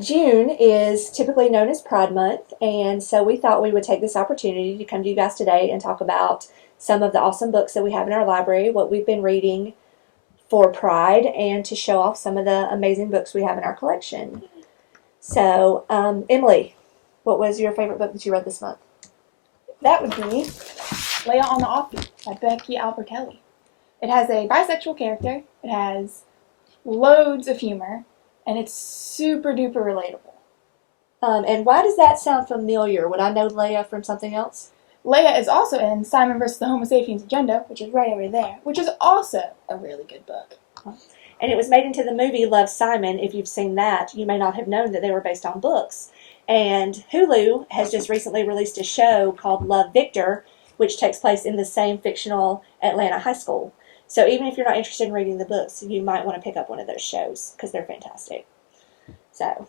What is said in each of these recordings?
June is typically known as Pride Month, and so we thought we would take this opportunity to come to you guys today and talk about some of the awesome books that we have in our library, what we've been reading for Pride, and to show off some of the amazing books we have in our collection. So, Emily, what was your favorite book that you read this month? That would be Leia on the Offbeat by Becky Albertelli. It has a bisexual character, it has loads of humor, and it's super duper relatable. And why does that sound familiar? Would I know Leia from something else? Leia is also in Simon vs. the Homo Sapiens Agenda, which is right over there, which is also a really good book. And it was made into the movie Love, Simon. If you've seen that, you may not have known that they were based on books. And Hulu has just recently released a show called Love, Victor, which takes place in the same fictional Atlanta high school. So even if you're not interested in reading the books, you might want to pick up one of those shows because they're fantastic. So,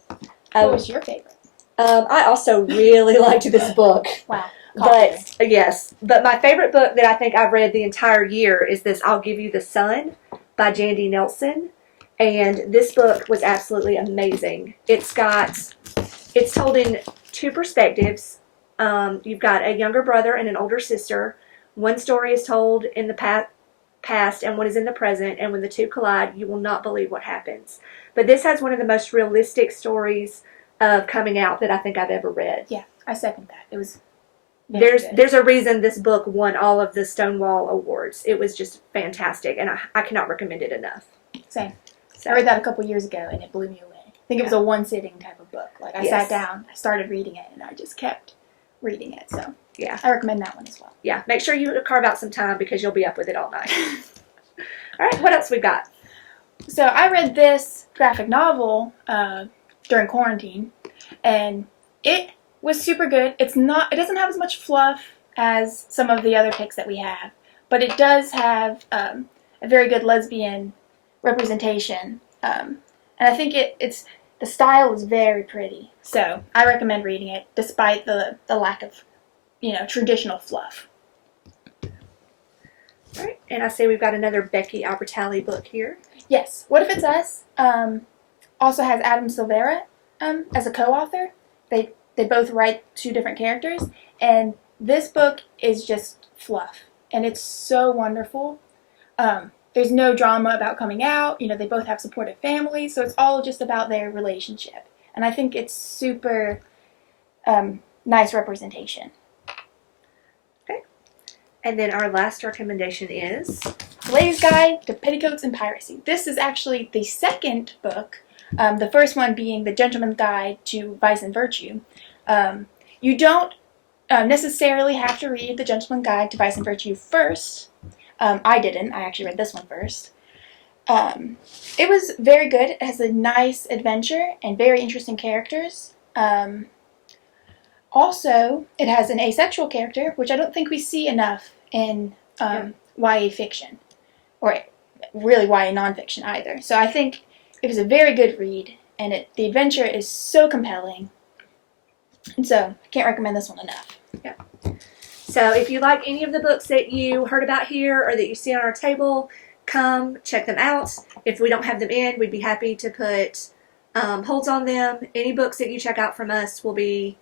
What was your favorite? I also really liked this book. Wow. But my favorite book that I think I've read the entire year is this I'll Give You the Sun by Jandy Nelson. And this book was absolutely amazing. It's told in two perspectives. You've got a younger brother and an older sister. One story is told in the past and one is in the present, and when the two collide, you will not believe what happens. But this has one of the most realistic stories of coming out that I think I've ever read. Yeah, I second that. It was there's a reason this book won all of the Stonewall Awards. It was just fantastic, and I cannot recommend it enough. Same. So I read that a couple years ago, and it blew me away. I think it was a one-sitting type of book. Like, I sat down, I started reading it, and I just kept reading it. So yeah, I recommend that one as well. Yeah, make sure you carve out some time because you'll be up with it all night. All right, what else we got? So I read this graphic novel during quarantine, and it was super good. It doesn't have as much fluff as some of the other picks that we have, but it does have a very good lesbian representation, and I think the style is very pretty. So I recommend reading it, despite the lack of, traditional fluff. All right, and I see we've got another Becky Albertelli book here. Yes, What If It's Us also has Adam Silvera as a co-author. They both write two different characters, and this book is just fluff, and it's so wonderful. There's no drama about coming out. They both have supportive families, so it's all just about their relationship. And I think it's super nice representation. Okay. And then our last recommendation is Ladies' Guide to Petticoats and Piracy. This is actually the second book, the first one being The Gentleman's Guide to Vice and Virtue. You don't necessarily have to read The Gentleman's Guide to Vice and Virtue first. I didn't. I actually read this one first. It was very good. It has a nice adventure and very interesting characters. Also, it has an asexual character, which I don't think we see enough in YA fiction, or really YA nonfiction either. So I think it was a very good read, and the adventure is so compelling. And so I can't recommend this one enough. Yeah. So if you like any of the books that you heard about here or that you see on our table, come check them out. If we don't have them in, we'd be happy to put holds on them. Any books that you check out from us will be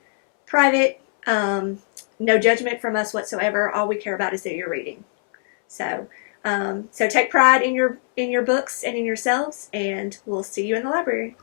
private. No judgment from us whatsoever. All we care about is that you're reading. So take pride in your books and in yourselves, and we'll see you in the library.